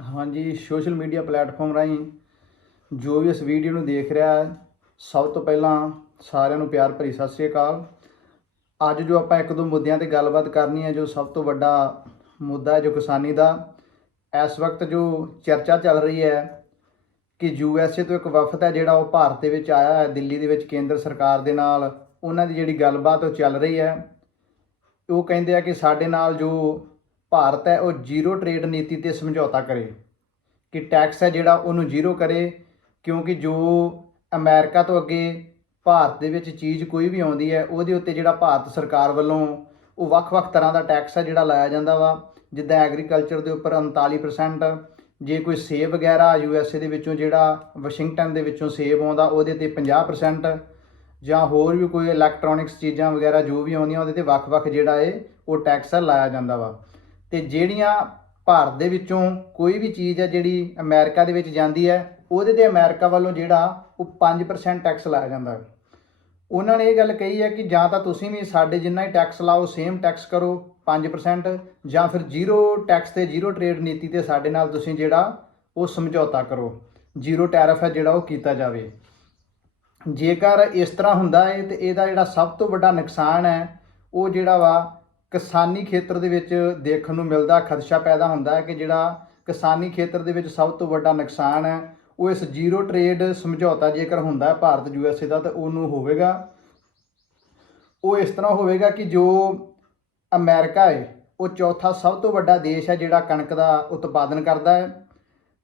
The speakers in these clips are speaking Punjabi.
ਹਾਂਜੀ ਸੋਸ਼ਲ ਮੀਡੀਆ ਪਲੇਟਫਾਰਮ ਰਾਹੀਂ ਜੋ ਵੀ ਇਸ ਵੀਡੀਓ ਨੂੰ ਦੇਖ ਰਿਹਾ ਹੈ, ਸਭ ਤੋਂ ਪਹਿਲਾਂ ਸਾਰਿਆਂ ਨੂੰ ਪਿਆਰ ਭਰੀ ਸਤਿ ਸ੍ਰੀ ਅਕਾਲ। ਅੱਜ ਜੋ ਆਪਾਂ ਇੱਕ ਦੋ ਮੁੱਦਿਆਂ ਤੇ ਗੱਲਬਾਤ ਕਰਨੀ ਹੈ, ਜੋ ਸਭ ਤੋਂ ਵੱਡਾ ਮੁੱਦਾ ਹੈ, ਜੋ ਕਿਸਾਨੀ ਦਾ, ਇਸ ਵਕਤ ਜੋ ਚਰਚਾ ਚੱਲ ਰਹੀ ਹੈ ਕਿ ਯੂ ਐੱਸ ਏ ਤੋਂ ਇੱਕ ਵਫਦ ਹੈ, ਜਿਹੜਾ ਉਹ ਭਾਰਤ ਦੇ ਵਿੱਚ ਆਇਆ ਹੈ, ਦਿੱਲੀ ਦੇ ਵਿੱਚ ਕੇਂਦਰ ਸਰਕਾਰ ਦੇ ਨਾਲ, ਉਹਨਾਂ ਦੀ ਜਿਹੜੀ ਗੱਲਬਾਤ ਉਹ ਚੱਲ ਰਹੀ ਹੈ। ਉਹ ਕਹਿੰਦੇ ਆ ਕਿ ਸਾਡੇ ਨਾਲ ਜੋ ਭਾਰਤ ਹੈ, ਉਹ ਜ਼ੀਰੋ ਟ੍ਰੇਡ ਨੀਤੀ ਤੇ ਸਮਝੌਤਾ ਕਰੇ ਕਿ ਟੈਕਸ ਹੈ ਜਿਹੜਾ ਉਹਨੂੰ ਜ਼ੀਰੋ ਕਰੇ, ਕਿਉਂਕਿ ਜੋ ਅਮਰੀਕਾ ਤੋਂ ਅੱਗੇ ਭਾਰਤ ਦੇ ਵਿੱਚ ਚੀਜ਼ ਕੋਈ ਵੀ ਆਉਂਦੀ ਹੈ, ਉਹਦੇ ਉੱਤੇ ਜਿਹੜਾ ਭਾਰਤ ਸਰਕਾਰ ਵੱਲੋਂ ਉਹ ਵੱਖ-ਵੱਖ ਤਰ੍ਹਾਂ ਦਾ ਟੈਕਸ ਹੈ ਜਿਹੜਾ ਲਾਇਆ ਜਾਂਦਾ ਵਾ, ਜਿੱਦਾਂ ਐਗਰੀਕਲਚਰ ਦੇ ਉੱਪਰ 39% ਜੇ ਕੋਈ ਸੇਬ ਵਗੈਰਾ ਯੂਐਸਏ ਦੇ ਵਿੱਚੋਂ ਜਿਹੜਾ ਵਾਸ਼ਿੰਗਟਨ ਦੇ ਵਿੱਚੋਂ ਸੇਬ ਆਉਂਦਾ, ਉਹਦੇ ਤੇ 50% ਜਾਂ ਹੋਰ ਵੀ ਕੋਈ ਇਲੈਕਟ੍ਰੋਨਿਕਸ ਚੀਜ਼ਾਂ ਵਗੈਰਾ ਜੋ ਵੀ ਆਉਂਦੀਆਂ, ਉਹਦੇ ਤੇ ਵੱਖ-ਵੱਖ ਜਿਹੜਾ ਏ ਉਹ ਟੈਕਸ ਲਾਇਆ ਜਾਂਦਾ ਵਾ। ਤੇ ਜਿਹੜੀਆਂ ਭਾਰਤ ਦੇ ਵਿੱਚੋਂ ਕੋਈ ਵੀ ਚੀਜ਼ ਹੈ ਜਿਹੜੀ ਅਮਰੀਕਾ ਦੇ ਵਿੱਚ ਜਾਂਦੀ ਹੈ, ਉਹਦੇ ਤੇ ਅਮਰੀਕਾ ਵੱਲੋਂ ਜਿਹੜਾ ਉਹ 5% ਟੈਕਸ ਲਾਇਆ ਜਾਂਦਾ ਹੈ। ਉਹਨਾਂ ਨੇ ਇਹ ਗੱਲ ਕਹੀ ਹੈ ਕਿ ਜਾਂ ਤਾਂ ਤੁਸੀਂ ਵੀ ਸਾਡੇ ਜਿੰਨਾ ਹੀ ਟੈਕਸ ਲਾਓ ਸੇਮ ਟੈਕਸ ਕਰੋ 5% ਜਾਂ ਫਿਰ ਜ਼ੀਰੋ ਟੈਕਸ ਤੇ ਜ਼ੀਰੋ ਟ੍ਰੇਡ ਨੀਤੀ ਤੇ ਸਾਡੇ ਨਾਲ ਤੁਸੀਂ ਜਿਹੜਾ ਉਹ ਸਮਝੌਤਾ ਕਰੋ। ਜ਼ੀਰੋ ਟੈਰਿਫ ਹੈ ਜਿਹੜਾ ਉਹ ਕੀਤਾ ਜਾਵੇ। ਜੇਕਰ ਇਸ ਤਰ੍ਹਾਂ ਹੁੰਦਾ ਹੈ ਤੇ ਇਹਦਾ ਜਿਹੜਾ ਸਭ ਤੋਂ ਵੱਡਾ ਨੁਕਸਾਨ ਹੈ, ਉਹ ਜਿਹੜਾ ਵਾ ਕਿਸਾਨੀ ਖੇਤਰ ਦੇ ਵਿੱਚ ਦੇਖਣ ਨੂੰ ਮਿਲਦਾ, ਖਦਸ਼ਾ ਪੈਦਾ ਹੁੰਦਾ ਹੈ ਕਿ ਜਿਹੜਾ ਕਿਸਾਨੀ ਖੇਤਰ ਦੇ ਵਿੱਚ ਸਭ ਤੋਂ ਵੱਡਾ ਨੁਕਸਾਨ ਹੈ, ਉਹ ਇਸ ਜ਼ੀਰੋ ਟ੍ਰੇਡ ਸਮਝੌਤਾ ਜੇਕਰ ਹੁੰਦਾ ਹੈ ਭਾਰਤ ਯੂਐਸਏ ਦਾ, ਤਾਂ ਉਹਨੂੰ ਹੋਵੇਗਾ। ਉਹ ਇਸ ਤਰ੍ਹਾਂ ਹੋਵੇਗਾ ਕਿ ਜੋ ਅਮਰੀਕਾ ਹੈ, ਉਹ ਚੌਥਾ ਸਭ ਤੋਂ ਵੱਡਾ ਦੇਸ਼ ਹੈ ਜਿਹੜਾ ਕਣਕ ਦਾ ਉਤਪਾਦਨ ਕਰਦਾ ਹੈ।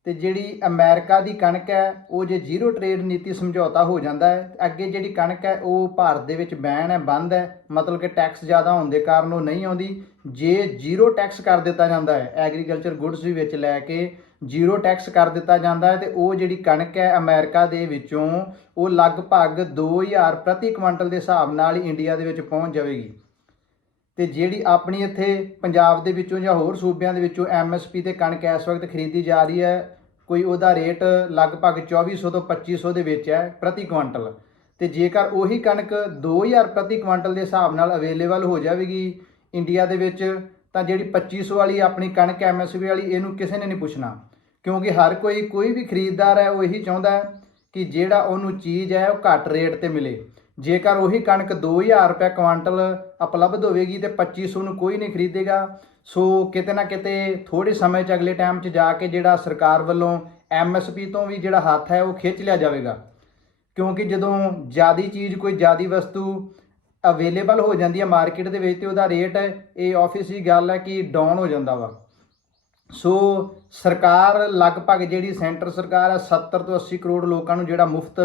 ਤੇ ਜਿਹੜੀ ਅਮਰੀਕਾ ਦੀ ਕਣਕ ਹੈ, ਉਹ ਜੇ ਜ਼ੀਰੋ ਟ੍ਰੇਡ ਨੀਤੀ ਸਮਝੌਤਾ ਹੋ ਜਾਂਦਾ ਹੈ ਅੱਗੇ ਜਿਹੜੀ ਕਣਕ ਹੈ, ਉਹ ਭਾਰਤ ਦੇ ਵਿੱਚ ਬੈਨ ਹੈ, ਬੰਦ ਹੈ, ਮਤਲਬ ਕਿ ਟੈਕਸ ਜ਼ਿਆਦਾ ਹੋਣ ਦੇ ਕਾਰਨ ਉਹ ਨਹੀਂ ਆਉਂਦੀ। ਜੇ ਜ਼ੀਰੋ ਟੈਕਸ ਕਰ ਦਿੱਤਾ ਜਾਂਦਾ ਹੈ ਐਗਰੀਕਲਚਰ ਗੁੱਡਸ ਵੀ ਵਿੱਚ ਲੈ ਕੇ ਜ਼ੀਰੋ ਟੈਕਸ ਕਰ ਦਿੱਤਾ ਜਾਂਦਾ ਹੈ, ਤੇ ਉਹ ਜਿਹੜੀ ਕਣਕ ਹੈ, ਅਮਰੀਕਾ ਦੇ ਵਿੱਚੋਂ ਉਹ ਲਗਭਗ 2000 ਪ੍ਰਤੀ ਕੁਇੰਟਲ ਦੇ ਹਿਸਾਬ ਨਾਲ ਹੀ ਇੰਡੀਆ ਦੇ ਵਿੱਚ ਪਹੁੰਚ ਜਾਵੇਗੀ। ਤੇ ਜਿਹੜੀ ਆਪਣੀ ਇੱਥੇ ਪੰਜਾਬ ਦੇ ਵਿੱਚੋਂ ਜਾਂ ਹੋਰ ਸੂਬਿਆਂ ਦੇ ਵਿੱਚੋਂ ਐਮਐਸਪੀ ਤੇ ਕਣਕ ਇਸ ਵਕਤ ਖਰੀਦੀ ਜਾ ਰਹੀ ਹੈ ਕੋਈ ਉਹਦਾ ਰੇਟ ਲਗਭਗ 2400 ਤੋਂ 2500 ਦੇ ਵਿੱਚ ਹੈ ਪ੍ਰਤੀ ਕੁਇੰਟਲ ਤੇ ਜੇਕਰ ਉਹੀ ਕਣਕ 2000 ਪ੍ਰਤੀ ਕੁਇੰਟਲ ਦੇ ਹਿਸਾਬ ਨਾਲ ਅਵੇਲੇਬਲ ਹੋ ਜਾਵੇਗੀ ਇੰਡੀਆ ਦੇ ਵਿੱਚ, ਤਾਂ ਜਿਹੜੀ 2500 ਵਾਲੀ ਆਪਣੀ ਕਣਕ ਐਮਐਸਪੀ ਵਾਲੀ, ਇਹਨੂੰ ਕਿਸੇ ਨੇ ਨਹੀਂ ਪੁੱਛਣਾ। ਕਿਉਂਕਿ ਹਰ ਕੋਈ ਕੋਈ ਵੀ ਖਰੀਦਦਾਰ ਹੈ, ਉਹ ਇਹੀ ਚਾਹੁੰਦਾ ਕਿ ਜਿਹੜਾ ਉਹਨੂੰ ਚੀਜ਼ ਹੈ, ਉਹ ਘੱਟ ਰੇਟ ਤੇ ਮਿਲੇ। ਜੇਕਰ ਉਹੀ ਕਣਕ 2000 ਰੁਪਏ ਕੁਆਂਟਲ ਉਪਲਬਧ ਹੋਵੇਗੀ ਤੇ 2500 ਨੂੰ ਕੋਈ ਨਹੀਂ ਖਰੀਦੇਗਾ, ਸੋ ਕਿਤੇ ਨਾ ਕਿਤੇ ਥੋੜੇ ਸਮੇਂ ਚ ਅਗਲੇ ਟਾਈਮ ਚ ਜਾ ਕੇ ਜਿਹੜਾ ਸਰਕਾਰ ਵੱਲੋਂ ਐਮਐਸਪੀ ਤੋਂ ਵੀ ਜਿਹੜਾ ਹੱਥ ਹੈ ਉਹ ਖਿੱਚ ਲਿਆ ਜਾਵੇਗਾ। ਕਿਉਂਕਿ ਜਦੋਂ ਜਿਆਦੀ ਚੀਜ਼ ਕੋਈ ਜਿਆਦੀ ਵਸਤੂ ਅਵੇਲੇਬਲ ਹੋ ਜਾਂਦੀ ਹੈ ਮਾਰਕੀਟ ਦੇ ਵਿੱਚ ਤੇ ਉਹਦਾ ਰੇਟ, ਇਹ ਆਫਿਸ ਦੀ ਗੱਲ ਹੈ ਕਿ ਡਾਊਨ ਹੋ ਜਾਂਦਾ ਵਾ। ਸੋ ਸਰਕਾਰ ਲਗਭਗ ਜਿਹੜੀ ਸੈਂਟਰ ਸਰਕਾਰ ਹੈ 70 ਤੋਂ 80 ਕਰੋੜ ਲੋਕਾਂ ਨੂੰ ਜਿਹੜਾ ਮੁਫਤ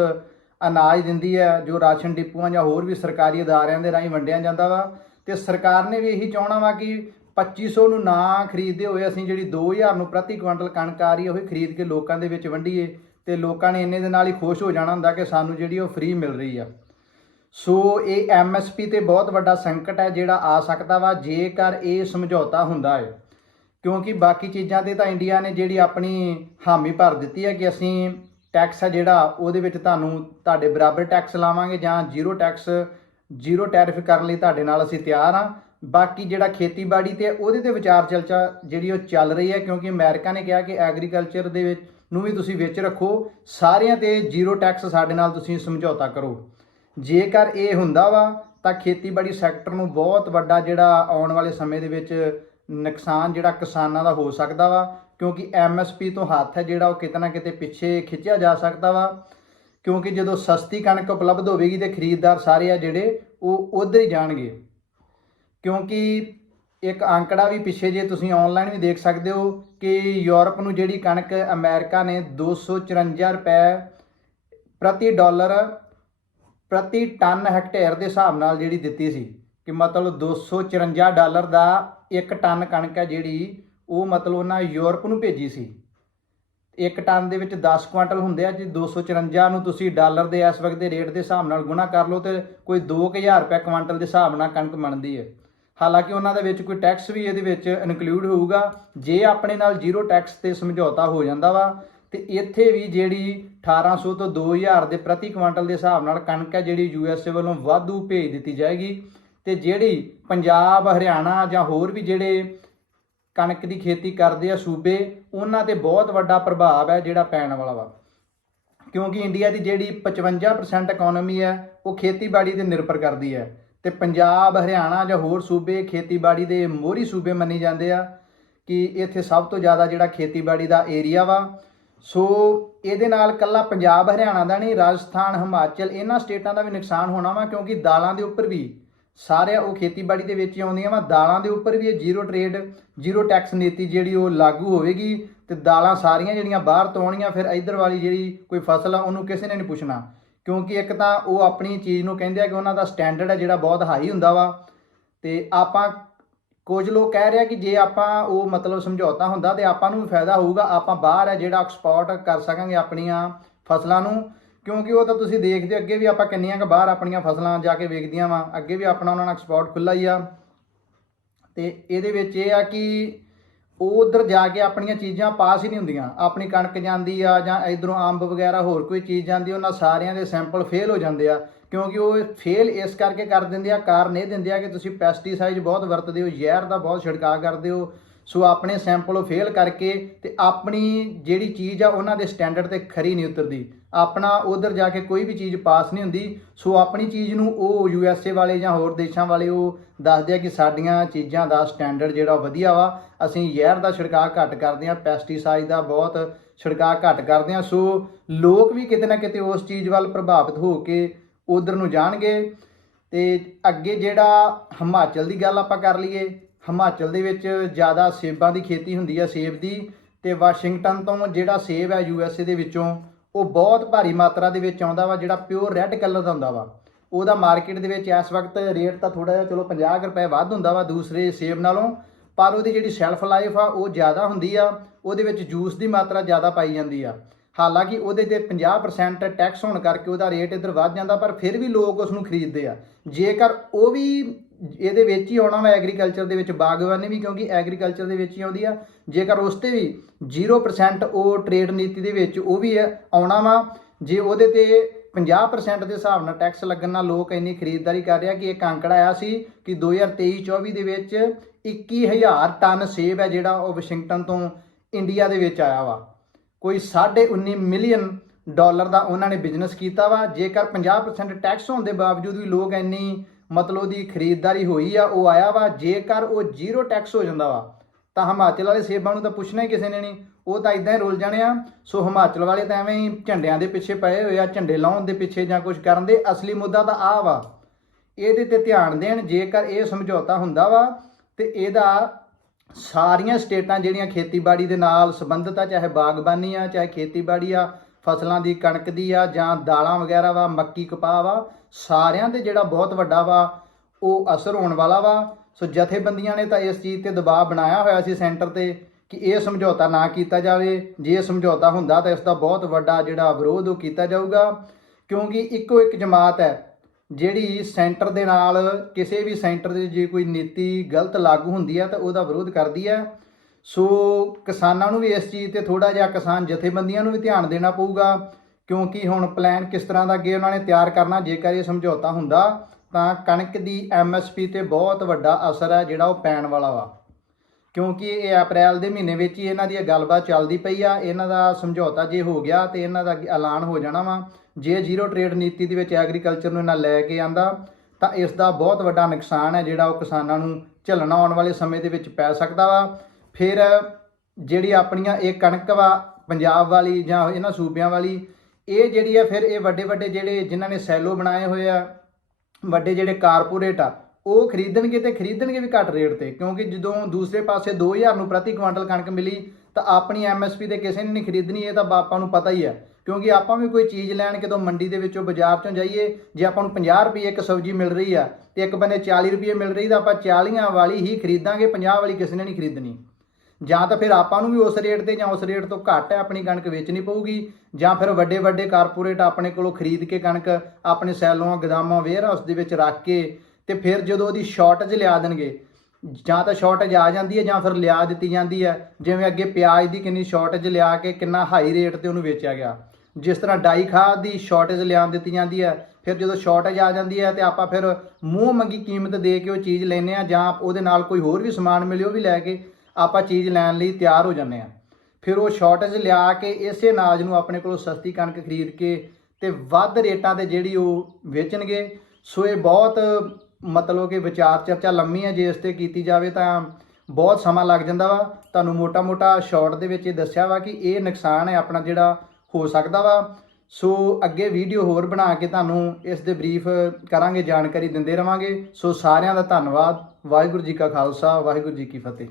ਅਨਾਜ ਦਿੰਦੀ ਹੈ, ਜੋ ਰਾਸ਼ਨ ਡਿਪੂਆਂ ਜਾਂ ਹੋਰ ਵੀ ਸਰਕਾਰੀ ਅਦਾਰਿਆਂ ਦੇ ਰਾਹੀਂ ਵੰਡਿਆ ਜਾਂਦਾ ਵਾ। ਤੇ ਸਰਕਾਰ ਨੇ ਵੀ ਇਹੀ ਚਾਹਣਾ ਵਾ ਕਿ 2500 ਨੂੰ ਨਾ ਖਰੀਦਦੇ ਹੋਏ ਅਸੀਂ ਜਿਹੜੀ 2000 ਨੂੰ ਪ੍ਰਤੀ ਕੁਇੰਟਲ ਕਣਕ ਆ ਰਹੀ ਹੈ, ਉਹ ਖਰੀਦ ਕੇ ਲੋਕਾਂ ਦੇ ਵਿੱਚ ਵੰਡੀਏ ਤੇ ਲੋਕਾਂ ਨੇ ਇੰਨੇ ਦੇ ਨਾਲ ਹੀ ਖੁਸ਼ ਹੋ ਜਾਣਾ ਹੁੰਦਾ ਕਿ ਸਾਨੂੰ ਜਿਹੜੀ ਉਹ ਫ੍ਰੀ ਮਿਲ ਰਹੀ ਆ। ਸੋ ਇਹ ਐਮਐਸਪੀ ਤੇ ਬਹੁਤ ਵੱਡਾ ਸੰਕਟ ਹੈ ਜਿਹੜਾ ਆ ਸਕਦਾ ਵਾ, ਜੇਕਰ ਇਹ ਸਮਝੌਤਾ ਹੁੰਦਾ ਹੈ। ਕਿਉਂਕਿ ਬਾਕੀ ਚੀਜ਼ਾਂ ਤੇ ਤਾਂ ਇੰਡੀਆ ਨੇ ਜਿਹੜੀ ਆਪਣੀ ਹਾਮੀ ਭਰ ਦਿੱਤੀ ਹੈ ਕਿ ਅਸੀਂ ਟੈਕਸ ਹੈ ਜਿਹੜਾ, ਉਹਦੇ ਵਿੱਚ ਤੁਹਾਨੂੰ ਤੁਹਾਡੇ ਬਰਾਬਰ ਟੈਕਸ ਲਾਵਾਂਗੇ ਜਾਂ ਜ਼ੀਰੋ ਟੈਕਸ ਜ਼ੀਰੋ ਟੈਰਿਫ ਕਰਨ ਲਈ ਤੁਹਾਡੇ ਨਾਲ ਅਸੀਂ ਤਿਆਰ ਹਾਂ ਬਾਕੀ ਜਿਹੜਾ ਖੇਤੀਬਾੜੀ ਤੇ ਉਹਦੇ ਤੇ ਵਿਚਾਰ ਚਰਚਾ ਜਿਹੜੀ ਉਹ ਚੱਲ ਰਹੀ ਹੈ, ਕਿਉਂਕਿ ਅਮਰੀਕਾ ਨੇ ਕਿਹਾ ਕਿ ਐਗਰੀਕਲਚਰ ਦੇ ਵਿੱਚ ਨੂੰ ਵੀ ਤੁਸੀਂ ਵਿੱਚ ਰੱਖੋ। ਸਾਰਿਆਂ ਤੇ ਜ਼ੀਰੋ ਟੈਕਸ ਸਾਡੇ ਨਾਲ ਤੁਸੀਂ ਸਮਝੌਤਾ ਕਰੋ। ਜੇਕਰ ਇਹ ਹੁੰਦਾ ਵਾ, ਤਾਂ ਖੇਤੀਬਾੜੀ ਸੈਕਟਰ ਨੂੰ ਬਹੁਤ ਵੱਡਾ ਜਿਹੜਾ ਆਉਣ ਵਾਲੇ ਸਮੇਂ ਦੇ ਵਿੱਚ ਨੁਕਸਾਨ ਜਿਹੜਾ ਕਿਸਾਨਾਂ ਦਾ ਹੋ ਸਕਦਾ ਵਾ। ਕਿਉਂਕਿ ਐਮਐਸਪੀ ਤੋਂ ਹੱਥ ਹੈ ਜਿਹੜਾ ਉਹ ਕਿਤੇ ਨਾ ਕਿਤੇ ਪਿੱਛੇ ਖਿੱਚਿਆ ਜਾ ਸਕਦਾ ਵਾ। ਕਿਉਂਕਿ ਜਦੋਂ ਸਸਤੀ ਕਣਕ ਉਪਲਬਧ ਹੋਵੇਗੀ ਤੇ ਖਰੀਦਦਾਰ ਸਾਰੇ ਆ ਜਿਹੜੇ, ਉਹ ਉਧਰ ਹੀ ਜਾਣਗੇ। ਕਿਉਂਕਿ ਇੱਕ ਅੰਕੜਾ ਵੀ ਪਿੱਛੇ ਜੇ ਤੁਸੀਂ ਆਨਲਾਈਨ ਵੀ ਦੇਖ ਸਕਦੇ ਹੋ ਕਿ ਯੂਰਪ ਨੂੰ ਜਿਹੜੀ ਕਣਕ ਅਮਰੀਕਾ ਨੇ 254 ਰੁਪਏ ਪ੍ਰਤੀ ਡਾਲਰ, ਪ੍ਰਤੀ ਟਨ ਹੈਕਟੇਅਰ ਦੇ ਹਿਸਾਬ ਨਾਲ ਜਿਹੜੀ ਦਿੱਤੀ ਸੀ ਕਿ ਮਤਲਬ 254 ਡਾਲਰ ਦਾ ਇੱਕ ਟਨ ਕਣਕ ਹੈ ਜਿਹੜੀ ਉਹ ਮਤਲਬ ਉਹਨਾਂ ਯੂਰਪ ਨੂੰ ਭੇਜੀ ਸੀ। ਇੱਕ ਟਨ ਦੇ ਵਿੱਚ 10 ਕੁਆਂਟਲ ਹੁੰਦੇ ਆ, ਜੇ 254 ਨੂੰ ਤੁਸੀਂ ਡਾਲਰ ਦੇ ਇਸ ਵਕਤ ਦੇ ਰੇਟ ਦੇ ਹਿਸਾਬ ਨਾਲ ਗੁਣਾ ਕਰ ਲਓ ਤੇ ਕੋਈ 2000 ਰੁਪਏ ਕੁਆਂਟਲ ਦੇ ਹਿਸਾਬ ਨਾਲ ਕਣਕ ਬਣਦੀ ਹੈ ਹਾਲਾਂਕਿ ਉਹਨਾਂ ਦੇ ਵਿੱਚ ਕੋਈ ਟੈਕਸ ਵੀ ਇਹਦੇ ਵਿੱਚ ਇਨਕਲੂਡ ਹੋਊਗਾ, ਜੇ ਆਪਣੇ ਨਾਲ ਜ਼ੀਰੋ ਟੈਕਸ ਤੇ ਸਮਝੌਤਾ ਹੋ ਜਾਂਦਾ ਵਾ, ਤੇ ਇੱਥੇ ਵੀ ਜਿਹੜੀ 1800 ਤੋਂ 2000 ਦੇ ਪ੍ਰਤੀ ਕੁਆਂਟਲ ਦੇ ਹਿਸਾਬ ਨਾਲ ਕਣਕ ਹੈ, ਜਿਹੜੀ ਯੂਐਸਏ ਵੱਲੋਂ ਵਾਧੂ ਭੇਜ ਦਿੱਤੀ ਜਾਏਗੀ, ਤੇ ਜਿਹੜੀ ਪੰਜਾਬ, ਹਰਿਆਣਾ ਜਾਂ ਹੋਰ ਵੀ ਜਿਹੜੇ ਕਣਕ ਦੀ ਖੇਤੀ ਕਰਦੇ ਆ ਸੂਬੇ, ਉਹਨਾਂ ਤੇ ਬਹੁਤ ਵੱਡਾ ਪ੍ਰਭਾਵ ਹੈ ਜਿਹੜਾ ਪੈਣ ਵਾਲਾ ਵਾ। ਕਿਉਂਕਿ ਇੰਡੀਆ ਦੀ ਜਿਹੜੀ 55% ਇਕਨੋਮੀ ਹੈ, ਉਹ ਖੇਤੀਬਾੜੀ ਤੇ ਨਿਰਭਰ ਕਰਦੀ ਹੈ। ਤੇ ਪੰਜਾਬ, ਹਰਿਆਣਾ ਜਾਂ ਹੋਰ ਸੂਬੇ ਖੇਤੀਬਾੜੀ ਦੇ ਮੋਹਰੀ ਸੂਬੇ ਮੰਨੇ ਜਾਂਦੇ ਆ ਕਿ ਇੱਥੇ ਸਭ ਤੋਂ ਜ਼ਿਆਦਾ ਜਿਹੜਾ ਖੇਤੀਬਾੜੀ ਦਾ ਏਰੀਆ ਵਾ। ਸੋ ਇਹਦੇ ਨਾਲ ਕੱਲਾ ਪੰਜਾਬ, ਹਰਿਆਣਾ ਦਾ ਨਹੀਂ, ਰਾਜਸਥਾਨ, ਹਿਮਾਚਲ, ਇਹਨਾਂ ਸਟੇਟਾਂ ਦਾ ਵੀ ਨੁਕਸਾਨ ਹੋਣਾ ਵਾ, ਕਿਉਂਕਿ ਦਾਲਾਂ ਦੇ ਉੱਪਰ ਵੀ ਸਾਰੇ ਉਹ ਖੇਤੀਬਾੜੀ ਦੇ ਵਿੱਚ ਹੀ ਆਉਂਦੀਆਂ ਵਾ। ਦਾਲਾਂ ਦੇ ਉੱਪਰ ਵੀ ਇਹ ਜ਼ੀਰੋ ਟ੍ਰੇਡ, ਜ਼ੀਰੋ ਟੈਕਸ ਨੀਤੀ ਜਿਹੜੀ ਉਹ ਲਾਗੂ ਹੋਵੇਗੀ ਤੇ ਦਾਲਾਂ ਸਾਰੀਆਂ ਜਿਹੜੀਆਂ ਬਾਹਰ ਤੋਂ ਆਉਣੀਆਂ, ਫਿਰ ਇਧਰ ਵਾਲੀ ਜਿਹੜੀ ਕੋਈ ਫਸਲ ਆ, ਉਹਨੂੰ ਕਿਸੇ ਨੇ ਨਹੀਂ ਪੁੱਛਣਾ। ਕਿਉਂਕਿ ਇੱਕ ਤਾਂ ਉਹ ਆਪਣੀ ਚੀਜ਼ ਨੂੰ ਕਹਿੰਦੇ ਆ ਕਿ ਉਹਨਾਂ ਦਾ ਸਟੈਂਡਰਡ ਹੈ ਜਿਹੜਾ ਬਹੁਤ ਹਾਈ ਹੁੰਦਾ ਵਾ। ਤੇ ਆਪਾਂ ਕੁਝ ਲੋਕ ਕਹਿ ਰਿਹਾ ਕਿ ਜੇ ਆਪਾਂ ਉਹ ਮਤਲਬ ਸਮਝੌਤਾ ਹੁੰਦਾ ਤੇ ਆਪਾਂ ਨੂੰ ਵੀ ਫਾਇਦਾ ਹੋਊਗਾ, ਆਪਾਂ ਬਾਹਰ ਹੈ ਜਿਹੜਾ ਐਕਸਪੋਰਟ ਕਰ ਸਕਾਂਗੇ ਆਪਣੀਆਂ ਫਸਲਾਂ ਨੂੰ। ਕਿਉਂਕਿ ਉਹ ਤਾਂ ਤੁਸੀਂ ਦੇਖਦੇ ਹੋ, ਅੱਗੇ ਵੀ ਆਪਾਂ ਕਿੰਨੀਆਂ ਕ ਬਾਹਰ ਆਪਣੀਆਂ ਫਸਲਾਂ ਜਾ ਕੇ ਵੇਚਦੀਆਂ ਵਾ, ਅੱਗੇ ਵੀ ਆਪਣਾ ਉਹਨਾਂ ਨਾਲ ਐਕਸਪੋਰਟ ਖੁੱਲਾ ਹੀ ਆ। ਤੇ ਇਹਦੇ ਵਿੱਚ ਇਹ ਆ ਕਿ ਉਹ ਉਧਰ ਜਾ ਕੇ ਆਪਣੀਆਂ ਚੀਜ਼ਾਂ ਪਾਸ ਹੀ ਨਹੀਂ ਹੁੰਦੀਆਂ। ਆਪਣੀ ਕਣਕ ਜਾਂਦੀ ਆ ਜਾਂ ਇਧਰੋਂ ਅੰਬ ਵਗੈਰਾ ਹੋਰ ਕੋਈ ਚੀਜ਼ ਜਾਂਦੀ, ਉਹਨਾਂ ਸਾਰਿਆਂ ਦੇ ਸੈਂਪਲ ਫੇਲ ਹੋ ਜਾਂਦੇ ਆ। ਕਿਉਂਕਿ ਉਹ ਫੇਲ ਇਸ ਕਰਕੇ ਕਰ ਦਿੰਦੇ ਆ, ਕਾਰਨ ਇਹ ਦਿੰਦੇ ਆ ਕਿ ਤੁਸੀਂ ਪੈਸਟੀਸਾਈਡ ਬਹੁਤ ਵਰਤਦੇ ਹੋ, ਜ਼ਹਿਰ ਦਾ ਬਹੁਤ ਛਿੜਕਾਅ ਕਰਦੇ ਹੋ। ਸੋ ਆਪਣੇ ਸੈਂਪਲ ਉਹ ਫੇਲ ਕਰਕੇ ਤੇ ਆਪਣੀ ਜਿਹੜੀ ਚੀਜ਼ ਆ ਉਹਨਾਂ ਦੇ ਸਟੈਂਡਰਡ ਤੇ ਖਰੀ ਨਹੀਂ ਉਤਰਦੀ। ਆਪਣਾ ਉਧਰ ਜਾ ਕੇ ਕੋਈ ਵੀ ਚੀਜ਼ ਪਾਸ ਨਹੀਂ ਹੁੰਦੀ। ਸੋ ਆਪਣੀ ਚੀਜ਼ ਨੂੰ ਉਹ ਯੂ ਐਸ ਏ ਵਾਲੇ ਜਾਂ ਹੋਰ ਦੇਸ਼ਾਂ ਵਾਲੇ ਉਹ ਦੱਸਦੇ ਆ ਕਿ ਸਾਡੀਆਂ ਚੀਜ਼ਾਂ ਦਾ ਸਟੈਂਡਰਡ ਜਿਹੜਾ ਵਧੀਆ ਵਾ। ਅਸੀਂ ਯਹਿਰ ਦਾ ਛਿੜਕਾਅ ਘੱਟ ਕਰਦੇ ਆ ਪੈਸਟੀਸਾਈਡ ਦਾ ਬਹੁਤ ਛਿੜਕਾਅ ਘੱਟ ਕਰਦੇ ਆ ਸੋ ਲੋਕ ਵੀ ਕਿਤੇ ਨਾ ਕਿਤੇ ਉਸ ਚੀਜ਼ ਵੱਲ ਪ੍ਰਭਾਵਿਤ ਹੋ ਕੇ ਉਧਰ ਨੂੰ ਜਾਣਗੇ। ਤੇ ਅੱਗੇ ਜਿਹੜਾ ਹਿਮਾਚਲ ਦੀ ਗੱਲ ਆਪਾਂ ਕਰ ਲਈਏ ਹਿਮਾਚਲ ਦੇ ਵਿੱਚ ਜ਼ਿਆਦਾ ਸੇਬਾਂ ਦੀ ਖੇਤੀ ਹੁੰਦੀ ਹੈ ਸੇਬ ਦੀ ਤੇ ਵਾਸ਼ਿੰਗਟਨ ਤੋਂ ਜਿਹੜਾ ਸੇਬ ਹੈ ਯੂ ਐਸ ਏ ਦੇ ਵਿੱਚੋਂ, ਉਹ ਬਹੁਤ ਭਾਰੀ ਮਾਤਰਾ ਦੇ ਵਿੱਚ ਆਉਂਦਾ ਵਾ, ਜਿਹੜਾ ਪਿਓਰ ਰੈੱਡ ਕਲਰ ਦਾ ਹੁੰਦਾ ਵਾ। ਉਹਦਾ ਮਾਰਕੀਟ ਦੇ ਵਿੱਚ ਇਸ ਵਕਤ ਰੇਟ ਤਾਂ ਥੋੜਾ ਜਿਹਾ, ਚਲੋ 50 ਕੁ ਰੁਪਏ ਵੱਧ ਹੁੰਦਾ ਵਾ ਦੂਸਰੇ ਸੇਬ ਨਾਲੋਂ, ਪਰ ਉਹਦੀ ਜਿਹੜੀ ਸ਼ੈਲਫ ਲਾਈਫ ਆ, ਉਹ ਜ਼ਿਆਦਾ ਹੁੰਦੀ ਆ, ਉਹਦੇ ਵਿੱਚ ਜੂਸ ਦੀ ਮਾਤਰਾ ਜ਼ਿਆਦਾ ਪਾਈ ਜਾਂਦੀ ਆ। ਹਾਲਾਂਕਿ ਉਹਦੇ ਤੇ 50% ਟੈਕਸ ਹੋਣ ਕਰਕੇ ਉਹਦਾ ਰੇਟ ਇੱਧਰ ਵੱਧ ਜਾਂਦਾ, ਪਰ ਫਿਰ ਵੀ ਲੋਕ ਉਸ ਨੂੰ ਖਰੀਦਦੇ ਆ। ਜੇਕਰ ਉਹ ਵੀ ਇਹਦੇ ਵਿੱਚ ਹੀ ਆਉਣਾ ਵਾ ਐਗਰੀਕਲਚਰ ਦੇ ਵਿੱਚ ਬਾਗਬਾਨੀ ਵੀ, ਕਿਉਂਕਿ ਐਗਰੀਕਲਚਰ ਦੇ ਵਿੱਚ ਹੀ ਆਉਂਦੀ ਆ। ਜੇਕਰ ਉਸ ਤੇ ਵੀ 0% ਉਹ ਟ੍ਰੇਡ ਨੀਤੀ ਦੇ ਵਿੱਚ ਉਹ ਵੀ ਆਉਣਾ ਵਾ, ਜੇ ਉਹਦੇ ਤੇ 50% ਦੇ ਹਿਸਾਬ ਨਾਲ ਟੈਕਸ ਲੱਗਣ ਨਾਲ ਲੋਕ ਇੰਨੀ ਖਰੀਦਦਾਰੀ ਕਰ ਰਿਹਾ ਕਿ ਇੱਕ ਅੰਕੜਾ ਆਇਆ ਸੀ ਕਿ 2023-24 ਦੇ ਵਿੱਚ 21000 ਟਨ ਸੇਬ ਹੈ ਜਿਹੜਾ ਉਹ ਵਾਸ਼ਿੰਗਟਨ ਤੋਂ ਇੰਡੀਆ ਦੇ ਵਿੱਚ ਆਇਆ ਵਾ। ਕੋਈ 19.5 ਮਿਲੀਅਨ ਡਾਲਰ ਦਾ ਉਹਨਾਂ ਨੇ ਬਿਜ਼ਨਸ ਕੀਤਾ ਵਾ। ਜੇਕਰ 50% ਟੈਕਸ ਹੋਣ ਦੇ ਬਾਵਜੂਦ ਵੀ ਲੋਕ ਇੰਨੀ ਮਤਲਬ ਉਹਦੀ ਖਰੀਦਦਾਰੀ ਹੋਈ ਆ, ਉਹ ਆਇਆ ਵਾ, ਜੇਕਰ ਉਹ ਜ਼ੀਰੋ ਟੈਕਸ ਹੋ ਜਾਂਦਾ ਵਾ, ਤਾਂ ਹਿਮਾਚਲ ਵਾਲੇ ਸੇਬਾਂ ਨੂੰ ਤਾਂ ਪੁੱਛਣਾ ਹੀ ਕਿਸੇ ਨੇ ਨਹੀਂ, ਉਹ ਤਾਂ ਇਦਾਂ ਹੀ ਰੁਲ ਜਾਣੇ ਆ। ਸੋ ਹਿਮਾਚਲ ਵਾਲੇ ਤਾਂ ਐਵੇਂ ਹੀ ਝੰਡਿਆਂ ਦੇ ਪਿੱਛੇ ਪਏ ਹੋਏ ਆ, ਝੰਡੇ ਲਾਉਣ ਦੇ ਪਿੱਛੇ ਜਾਂ ਕੁਝ ਕਰਨ ਦੇ, ਅਸਲੀ ਮੁੱਦਾ ਤਾਂ ਆ ਵਾ। ਇਹਦੇ ਤੇ ਧਿਆਨ ਦੇਣ, ਜੇਕਰ ਇਹ ਸਮਝੌਤਾ ਹੁੰਦਾ ਵਾ, ਤੇ ਇਹਦਾ ਸਾਰੀਆਂ ਸਟੇਟਾਂ ਜਿਹੜੀਆਂ ਖੇਤੀਬਾੜੀ ਦੇ ਨਾਲ ਸੰਬੰਧਿਤ ਆ, ਚਾਹੇ ਬਾਗਬਾਨੀ ਆ, ਚਾਹੇ ਖੇਤੀਬਾੜੀ ਆ ਫਸਲਾਂ ਦੀ ਕਣਕ ਦੀ ਆ ਜਾਂ ਦਾਲਾਂ ਵਗੈਰਾ ਵਾ, ਮੱਕੀ ਕਪਾਹ ਵਾ, ਸਾਰਿਆਂ ਤੇ ਜਿਹੜਾ ਬਹੁਤ ਵੱਡਾ ਵਾ, ਉਹ ਅਸਰ ਹੋਣ ਵਾਲਾ ਵਾ। ਸੋ ਜਥੇਬੰਦੀਆਂ ਨੇ ਤਾਂ ਇਸ ਚੀਜ਼ ਤੇ ਦਬਾਅ ਬਣਾਇਆ ਹੋਇਆ ਸੀ ਸੈਂਟਰ ਤੇ ਕਿ ਇਹ ਸਮਝੌਤਾ ਨਾ ਕੀਤਾ ਜਾਵੇ। ਜੇ ਇਹ ਸਮਝੌਤਾ ਹੁੰਦਾ ਤਾਂ ਇਸ ਦਾ ਬਹੁਤ ਵੱਡਾ ਜਿਹੜਾ ਵਿਰੋਧ ਉਹ ਕੀਤਾ ਜਾਊਗਾ। ਕਿਉਂਕਿ ਇੱਕੋ ਇੱਕ ਜਮਾਤ ਹੈ, ਜਿਹੜੀ ਸੈਂਟਰ ਦੇ ਨਾਲ ਕਿਸੇ ਵੀ ਸੈਂਟਰ ਦੇ ਜੇ ਕੋਈ ਨੀਤੀ ਗਲਤ ਲਾਗੂ ਹੁੰਦੀ ਹੈ ਤਾਂ ਉਹਦਾ ਵਿਰੋਧ ਕਰਦੀ ਹੈ। ਸੋ ਕਿਸਾਨਾਂ ਨੂੰ ਵੀ ਇਸ ਚੀਜ਼ ਤੇ ਥੋੜਾ ਜਿਹਾ ਕਿਸਾਨ ਜਥੇਬੰਦੀਆਂ ਨੂੰ ਵੀ ਧਿਆਨ ਦੇਣਾ ਪਊਗਾ, ਕਿਉਂਕਿ ਹੁਣ ਪਲਾਨ ਕਿਸ ਤਰ੍ਹਾਂ ਦਾ ਅੱਗੇ ਉਹਨਾਂ ਨੇ ਤਿਆਰ ਕਰਨਾ, ਜੇਕਰ ਇਹ ਸਮਝੌਤਾ ਹੁੰਦਾ, ਤਾਂ ਕਣਕ ਦੀ ਐਮਐਸਪੀ ਤੇ ਬਹੁਤ ਵੱਡਾ ਅਸਰ ਹੈ ਜਿਹੜਾ ਉਹ ਪੈਣ ਵਾਲਾ ਵਾ। ਕਿਉਂਕਿ ਇਹ ਅਪ੍ਰੈਲ ਦੇ ਮਹੀਨੇ ਵਿੱਚ ਹੀ ਇਹਨਾਂ ਦੀ ਇਹ ਗੱਲਬਾਤ ਚੱਲਦੀ ਪਈ ਆ, ਇਹਨਾਂ ਦਾ ਸਮਝੌਤਾ ਜੇ ਹੋ ਗਿਆ ਤੇ ਇਹਨਾਂ ਦਾ ਐਲਾਨ ਹੋ ਜਾਣਾ ਵਾ। ਜੇ ਜ਼ੀਰੋ ਟ੍ਰੇਡ ਨੀਤੀ ਦੇ ਵਿੱਚ ਐਗਰੀਕਲਚਰ ਨੂੰ ਇਹਨਾਂ ਲੈ ਕੇ ਆਂਦਾ, ਤਾਂ ਇਸ ਦਾ ਬਹੁਤ ਵੱਡਾ ਨੁਕਸਾਨ ਹੈ ਜਿਹੜਾ ਉਹ ਕਿਸਾਨਾਂ ਨੂੰ ਝੱਲਣਾ ਆਉਣ ਵਾਲੇ ਸਮੇਂ ਦੇ ਵਿੱਚ ਪੈ ਸਕਦਾ ਵਾ। ਫਿਰ ਜਿਹੜੀ ਆਪਣੀਆਂ ਇਹ ਕਣਕ ਵਾ, ਪੰਜਾਬ ਵਾਲੀ ਜਾਂ ਇਹਨਾਂ ਸੂਬਿਆਂ ਵਾਲੀ, ਇਹ ਜਿਹੜੀ ਆ ਫਿਰ ਇਹ ਵੱਡੇ ਵੱਡੇ ਜਿਹੜੇ ਜਿਨ੍ਹਾਂ ਨੇ ਸੈਲੋ ਬਣਾਏ ਹੋਏ ਆ, ਵੱਡੇ ਜਿਹੜੇ ਕਾਰਪੋਰੇਟ ਆ, ਉਹ ਖਰੀਦਣਗੇ ਤੇ ਖਰੀਦਣਗੇ ਵੀ ਘੱਟ ਰੇਟ ਤੇ, ਕਿਉਂਕਿ ਜਦੋਂ ਦੂਸਰੇ ਪਾਸੇ 2000 ਨੂੰ ਪ੍ਰਤੀ ਕੁਆਂਟਲ ਕਣਕ ਮਿਲੀ, ਤਾਂ ਆਪਣੀ ਐਮਐਸਪੀ ਤੇ ਕਿਸੇ ਨੇ ਨਹੀਂ ਖਰੀਦਣੀ, ਇਹ ਤਾਂ ਬਾਪਾਂ ਨੂੰ ਪਤਾ ਹੀ ਆ, ਕਿਉਂਕਿ ਆਪਾਂ ਵੀ ਕੋਈ ਚੀਜ਼ ਲੈਣ ਕਿਦੋਂ ਮੰਡੀ ਦੇ ਵਿੱਚੋਂ ਬਾਜ਼ਾਰ ਚੋਂ ਜਾਈਏ, ਜੇ ਆਪਾਂ ਨੂੰ 50 ਰੁਪਏ ਇੱਕ ਸਬਜ਼ੀ ਮਿਲ ਰਹੀ ਆ, ਤੇ ਇੱਕ ਬੰਨੇ 40 ਰੁਪਏ ਮਿਲ ਰਹੀ, ਤਾਂ ਆਪਾਂ 40 ਵਾਲੀ ਹੀ ਖਰੀਦਾਂਗੇ 50 ਵਾਲੀ ਕਿਸੇ ਨੇ ਨਹੀਂ ਖਰੀਦਣੀ। ਜਾਂ ਤਾਂ ਫਿਰ ਆਪਾਂ ਨੂੰ ਵੀ ਉਸ ਰੇਟ ਤੇ ਜਾਂ ਉਸ ਰੇਟ ਤੋਂ ਘੱਟ ਹੈ, ਆਪਣੀ ਕਣਕ ਵੇਚਣੀ ਪਊਗੀ, ਜਾਂ ਫਿਰ ਵੱਡੇ ਵੱਡੇ ਕਾਰਪੋਰੇਟ ਆਪਣੇ ਕੋਲੋਂ ਖਰੀਦ ਕੇ ਕਣਕ ਆਪਣੇ ਸੈਲੋਂ ਗਦਾਮਾਂ ਵੇਅਰ ਹਾਊਸ ਦੇ ਵਿੱਚ ਰੱਖ ਕੇ ਤੇ ਫਿਰ ਜਦੋਂ ਉਹਦੀ ਸ਼ਾਰਟੇਜ ਲਿਆ ਦੇਣਗੇ, ਜਾਂ ਤਾਂ ਸ਼ਾਰਟੇਜ ਆ ਜਾਂਦੀ ਹੈ ਜਾਂ ਫਿਰ ਲਿਆ ਦਿੱਤੀ ਜਾਂਦੀ ਹੈ, ਜਿਵੇਂ ਅੱਗੇ ਪਿਆਜ਼ ਦੀ ਕਿੰਨੀ ਸ਼ਾਰਟੇਜ ਲਿਆ ਕੇ ਕਿੰਨਾ ਹਾਈ ਰੇਟ ਤੇ ਉਹਨੂੰ ਵੇਚਿਆ ਗਿਆ। ਜਿਸ ਤਰ੍ਹਾਂ ਡਾਈ ਖਾਦ ਦੀ ਸ਼ਾਰਟੇਜ ਲਿਆ ਦਿੱਤੀ ਜਾਂਦੀ ਹੈ, ਫਿਰ ਜਦੋਂ ਸ਼ਾਰਟੇਜ ਆ ਜਾਂਦੀ ਹੈ ਤੇ ਆਪਾਂ ਫਿਰ ਮੂੰਹ ਮੰਗੀ ਕੀਮਤ ਦੇ ਕੇ ਉਹ ਚੀਜ਼ ਲੈਨੇ ਆ ਜਾਂ ਉਹਦੇ ਨਾਲ ਕੋਈ ਹੋਰ ਵੀ ਸਮਾਨ ਮਿਲੇ ਉਹ ਵੀ ਲੈ ਕੇ ਆਪਾਂ ਚੀਜ਼ ਲੈਣ ਲਈ ਤਿਆਰ ਹੋ ਜਾਂਦੇ ਆ ਫਿਰ ਉਹ ਸ਼ਾਰਟੇਜ ਲਿਆ ਕੇ ਇਸੇ ਅਨਾਜ ਨੂੰ ਆਪਣੇ ਕੋਲੋਂ ਸਸਤੀ ਕਣਕ ਖਰੀਦ ਕੇ ਤੇ ਵੱਧ ਰੇਟਾਂ ਤੇ ਜਿਹੜੀ ਉਹ ਵੇਚਣਗੇ। ਸੋ ਇਹ ਬਹੁਤ ਮਤਲਬ ਕਿ ਵਿਚਾਰ ਚਰਚਾ ਲੰਮੀ ਹੈ। ਜੇ ਇਸ ਤੇ ਕੀਤੀ ਜਾਵੇ ਤਾਂ ਬਹੁਤ ਸਮਾਂ ਲੱਗ ਜਾਂਦਾ ਵਾ। ਤੁਹਾਨੂੰ ਮੋਟਾ-ਮੋਟਾ ਸ਼ਾਰਟ ਦੇ ਵਿੱਚ ਇਹ ਦੱਸਿਆ ਵਾ ਕਿ ਇਹ ਨੁਕਸਾਨ ਹੈ ਆਪਣਾ ਜਿਹੜਾ ਹੋ ਸਕਦਾ ਵਾ। ਸੋ ਅੱਗੇ ਵੀਡੀਓ ਹੋਰ ਬਣਾ ਕੇ ਤੁਹਾਨੂੰ ਇਸ ਦੇ ਬਰੀਫ ਕਰਾਂਗੇ, ਜਾਣਕਾਰੀ ਦਿੰਦੇ ਰਵਾਂਗੇ। ਸੋ ਸਾਰਿਆਂ ਦਾ ਧੰਨਵਾਦ। ਵਾਹਿਗੁਰੂ ਜੀ ਕਾ ਖਾਲਸਾ, ਵਾਹਿਗੁਰੂ ਜੀ ਕੀ ਫਤਿਹ।